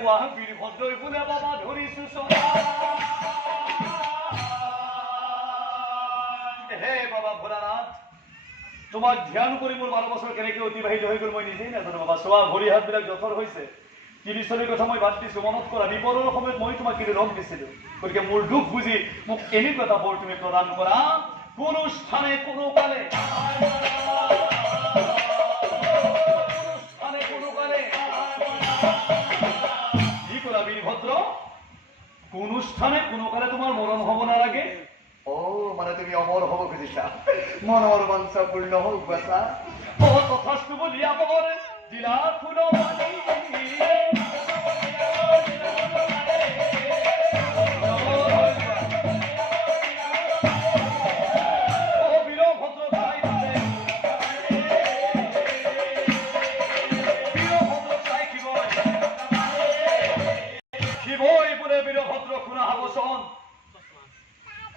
কোৱা বীৰভদ্ৰই বোলে বাবা ধৰিছো হে বাবা ভোলানাথ তোমাক ধ্যান কৰি মোৰ 12 বছৰ কেনেকৈ অতিবাহিত হৈ গ'ল মই নিজেই নাজানো বাবা চোৱা ভৰি হাতবিলাক জঠৰ হৈছে 30 চনৰ কথা মই বাদ দিছো মনত কৰা বিপদৰ সময়ত মই তোমাক কিন্তু ৰং দিছিলো গতিকে মোৰ দুখ বুজি মোক এনেকুৱা এটা বৰ তুমি প্ৰদান কৰা কোনো স্থানে কোনো কালে বীরভদ্র কোন স্থানে কোন কালে তোমার মরণ হব না লাগে ও মানে তুমি অমর হব খুঁজিছা মনৰ বাঞ্ছা পূৰ্ণ হোক বাছা ও তথাস্তু বলিয়া পৰ দিলা ফুল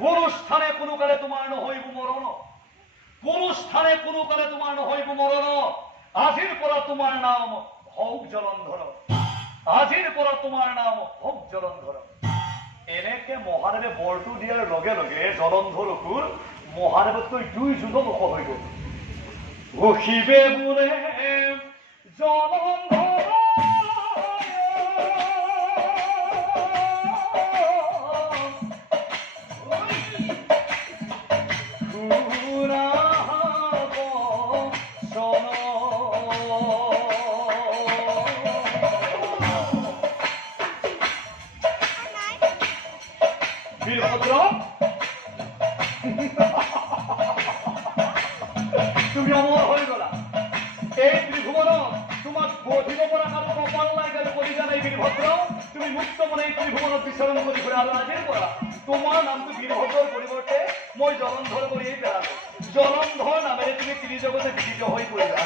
কোন স্থানে কোনো কালে তোমার নহইব মরণ কোন স্থানে কোনো কালে তোমার নহইব মরণ আজির পরা তোমার নাম হক জলন্ধর আজির পরা তোমার নাম হক জলন্ধর এনেকে মহাদেৱে বৰটো দিয়াৰ লগে লগে জলন্ধৰকুৰ মহাদেৱতকৈ 2 যুগ মুখ হৈ গ'ল ৰখিবে বোলে জলন্ধৰ বীৰভদ্ৰ তুমি অমৰ হয়ে গলা এই ত্ৰিভুবনত তোমাক বোধিব পৰা কাৰো কপাল নাই কাৰো কলিজা নাই বীৰভদ্ৰ তুমি মুক্ত মনে এই ত্ৰিভুবনত বিচৰণ কৰি ফুৰা আৰু আজিৰ পৰা তোমাৰ নামটো বীৰভদ্ৰৰ পৰিৱৰ্তে মই জলন্ধৰ কৰিয়েই পেলালো জলন্ধৰ নামেৰে তুমি ত্ৰিজগতে বিদিত হৈ পৰিলা